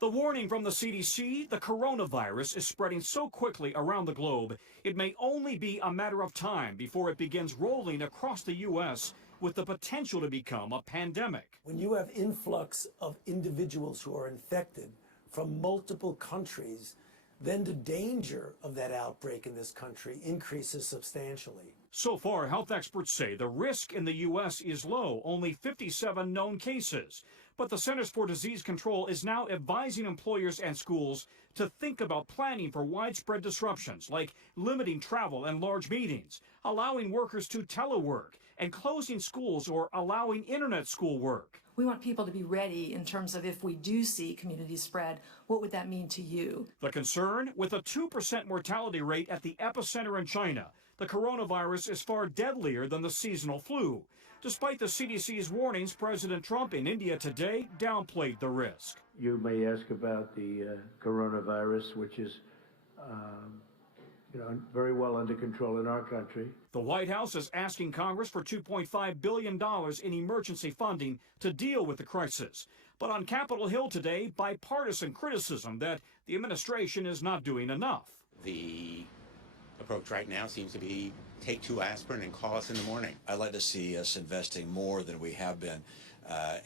The warning from the CDC, the coronavirus is spreading so quickly around the globe, it may only be a matter of time before it begins rolling across the U.S. with the potential to become a pandemic. When you have influx of individuals who are infected from multiple countries, then the danger of that outbreak in this country increases substantially. So far, health experts say the risk in the U.S. is low, only 57 known cases. But the Centers for Disease Control is now advising employers and schools to think about planning for widespread disruptions, like limiting travel and large meetings, allowing workers to telework, and closing schools or allowing internet schoolwork. We want people to be ready in terms of if we do see community spread, what would that mean to you? The concern, with a 2% mortality rate at the epicenter in China, the coronavirus is far deadlier than the seasonal flu. Despite the CDC's warnings, President Trump in India today downplayed the risk. You may ask about the coronavirus, which is very well under control in our country. The White House is asking Congress for $2.5 billion in emergency funding to deal with the crisis. But on Capitol Hill today, bipartisan criticism that the administration is not doing enough. The approach right now seems to be take 2 aspirin and call us in the morning. I'd like to see us investing more than we have been,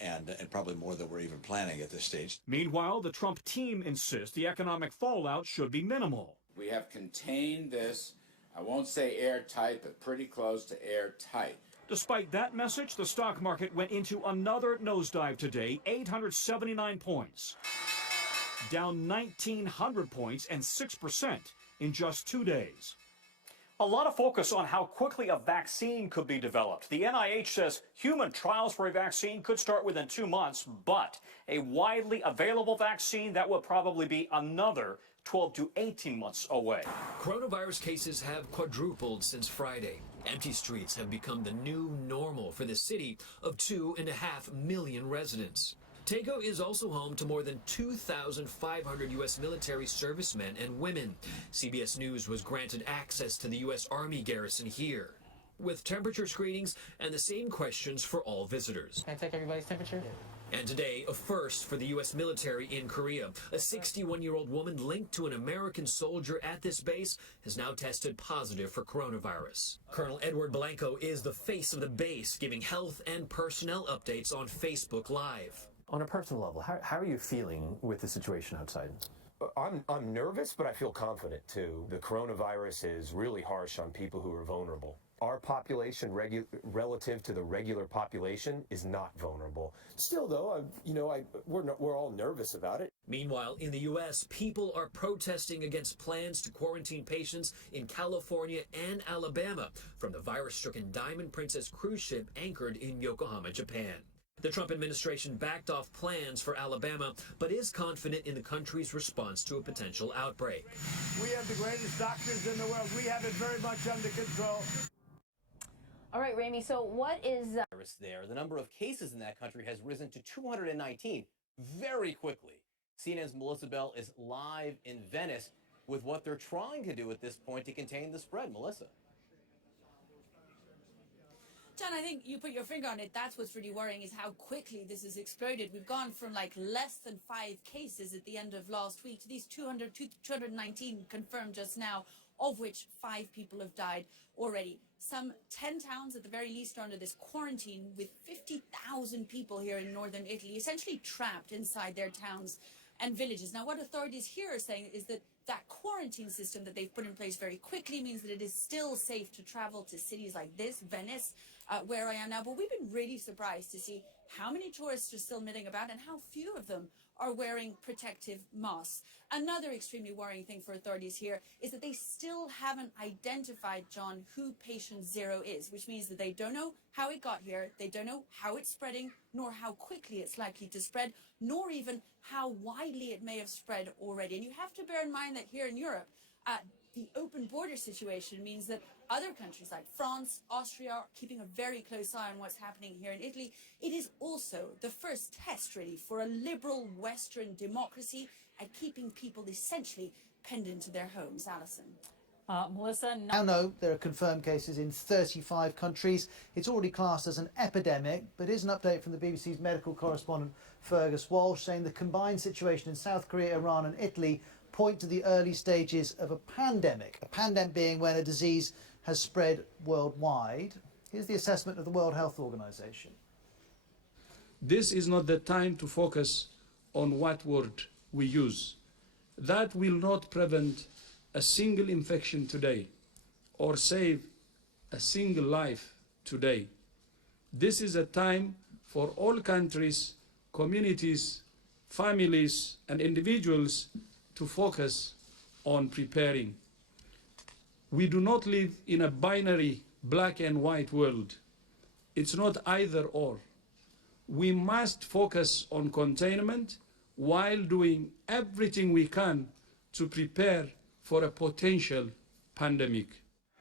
and probably more than we're even planning at this stage. Meanwhile, the Trump team insists the economic fallout should be minimal. We have contained this, I won't say airtight, but pretty close to airtight. Despite that message, the stock market went into another nosedive today, 879 points, down 1,900 points and 6% in just 2 days. A lot of focus on how quickly a vaccine could be developed. The NIH says human trials for a vaccine could start within 2 months, but a widely available vaccine, that will probably be another 12 to 18 months away. Coronavirus cases have quadrupled since Friday. Empty streets have become the new normal for the city of 2.5 million residents. Taco is also home to more than 2,500 U.S. military servicemen and women. CBS News was granted access to the U.S. Army garrison here, with temperature screenings and the same questions for all visitors. Can I take everybody's temperature? And today, a first for the U.S. military in Korea. A 61-year-old woman linked to an American soldier at this base has now tested positive for coronavirus. Colonel Edward Blanco is the face of the base, giving health and personnel updates on Facebook Live. On a personal level, how are you feeling with the situation outside? I'm nervous, but I feel confident too. The coronavirus is really harsh on people who are vulnerable. Our population, relative to the regular population, is not vulnerable. Still, though, we're all nervous about it. Meanwhile, in the U.S., people are protesting against plans to quarantine patients in California and Alabama from the virus-stricken Diamond Princess cruise ship anchored in Yokohama, Japan. The Trump administration backed off plans for Alabama, but is confident in the country's response to a potential outbreak. We have the greatest doctors in the world. We have it very much under control. All right, Ramy, so what is there? The number of cases in that country has risen to 219 very quickly. CNN's Melissa Bell is live in Venice with what they're trying to do at this point to contain the spread. Melissa. John, I think you put your finger on it. That's what's really worrying, is how quickly this has exploded. We've gone from like less than 5 cases at the end of last week to these 219 confirmed just now, of which 5 people have died already. Some 10 towns at the very least are under this quarantine, with 50,000 people here in northern Italy essentially trapped inside their towns and villages. Now, what authorities here are saying is that that quarantine system that they've put in place very quickly means that it is still safe to travel to cities like this, Venice, where I am now. But we've been really surprised to see how many tourists are still milling about and how few of them are wearing protective masks. Another extremely worrying thing for authorities here is that they still haven't identified, John, who patient 0 is, which means that they don't know how it got here, they don't know how it's spreading, nor how quickly it's likely to spread, nor even how widely it may have spread already. And you have to bear in mind that here in Europe, the open border situation means that other countries like France, Austria are keeping a very close eye on what's happening here in Italy. It is also the first test, really, for a liberal Western democracy at keeping people essentially penned into their homes. Alison. Melissa, now know there are confirmed cases in 35 countries. It's already classed as an epidemic, but here's an update from the BBC's medical correspondent Fergus Walsh saying the combined situation in South Korea, Iran and Italy point to the early stages of a pandemic. A pandemic being when a disease has spread worldwide. Here's the assessment of the World Health Organization. This is not the time to focus on what word we use. That will not prevent a single infection today or save a single life today. This is a time for all countries, communities, families and individuals to focus on preparing. We do not live in a binary black and white world. It's not either or. We must focus on containment while doing everything we can to prepare for a potential pandemic.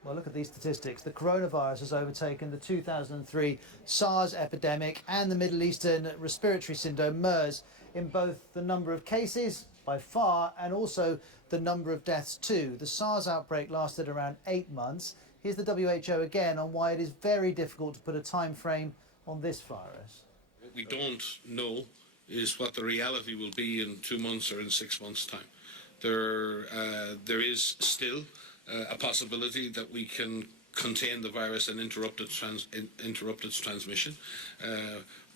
Well, look at these statistics. The coronavirus has overtaken the 2003 SARS epidemic and the Middle Eastern respiratory syndrome, MERS, in both the number of cases by far and also the number of deaths too. The SARS outbreak lasted around 8 months. Here's the WHO again on why it is very difficult to put a time frame on this virus. What we don't know is what the reality will be in 2 months or in 6 months' time. There is still a possibility that we can contain the virus and interrupt its transmission,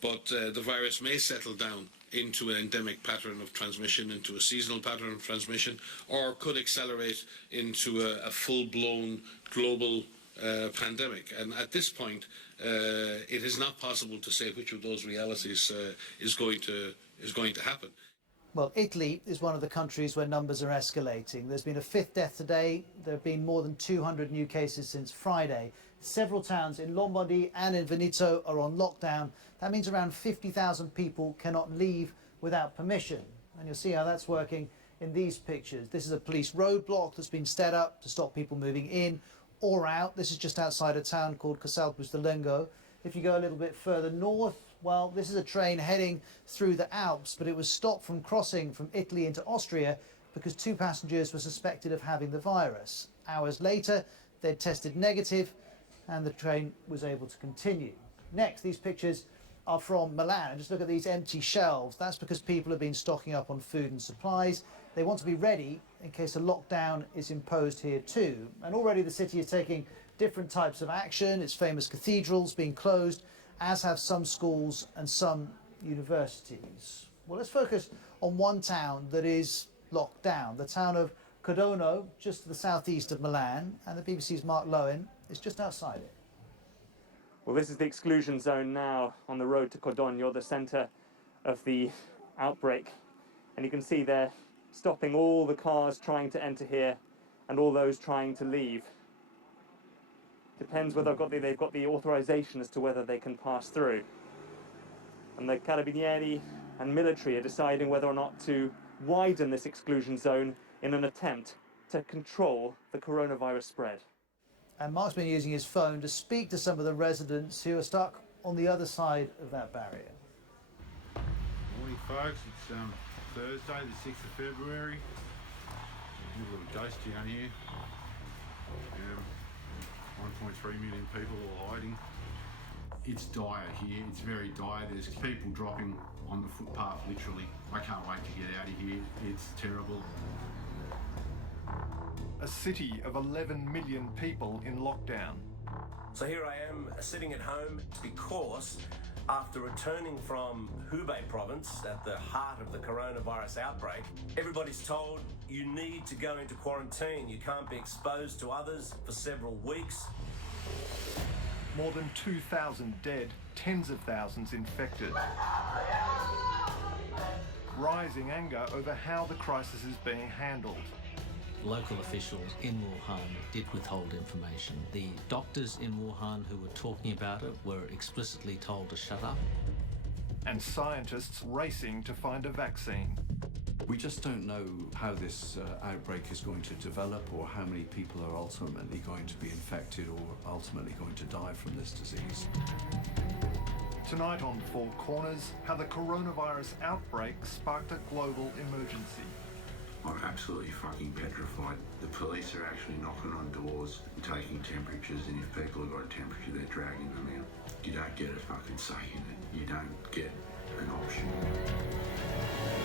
but the virus may settle down into an endemic pattern of transmission, into a seasonal pattern of transmission, or could accelerate into a full-blown global pandemic. And at this point, it is not possible to say which of those realities is going to happen. Well, Italy is one of the countries where numbers are escalating. There's been a 5th death today. There have been more than 200 new cases since Friday. Several towns in Lombardy and in Veneto are on lockdown. That means around 50,000 people cannot leave without permission. And you'll see how that's working in these pictures. This is a police roadblock that's been set up to stop people moving in or out. This is just outside a town called Casal Bustalengo. If you go a little bit further north, well, this is a train heading through the Alps, but it was stopped from crossing from Italy into Austria because 2 passengers were suspected of having the virus. Hours later, they'd tested negative and the train was able to continue. Next, these pictures are from Milan. Just look at these empty shelves. That's because people have been stocking up on food and supplies. They want to be ready in case a lockdown is imposed here too. And already the city is taking different types of action. Its famous cathedrals being closed, as have some schools and some universities. Well, let's focus on one town that is locked down, the town of Codono, just to the southeast of Milan, and the BBC's Mark Lowen is just outside it. Well, this is the exclusion zone now on the road to Codogno, the centre of the outbreak. And you can see they're stopping all the cars trying to enter here and all those trying to leave. Depends whether they've got the authorization as to whether they can pass through. And the carabinieri and military are deciding whether or not to widen this exclusion zone in an attempt to control the coronavirus spread. And Mark's been using his phone to speak to some of the residents who are stuck on the other side of that barrier. Morning, folks. It's Thursday, the 6th of February. A little ghost town here. 1.3 million people all hiding. It's dire here, it's very dire. There's people dropping on the footpath, literally. I can't wait to get out of here. It's terrible. A city of 11 million people in lockdown. So here I am sitting at home because after returning from Hubei province at the heart of the coronavirus outbreak, everybody's told you need to go into quarantine. You can't be exposed to others for several weeks. More than 2,000 dead, tens of thousands infected. Rising anger over how the crisis is being handled. Local officials in Wuhan did withhold information. The doctors in Wuhan who were talking about it were explicitly told to shut up. And scientists racing to find a vaccine. We just don't know how this outbreak is going to develop or how many people are ultimately going to be infected or ultimately going to die from this disease. Tonight on Four Corners, how the coronavirus outbreak sparked a global emergency. I'm absolutely fucking petrified. The police are actually knocking on doors and taking temperatures, and if people have got a temperature, they're dragging them out. You don't get a fucking say in it. You don't get an option.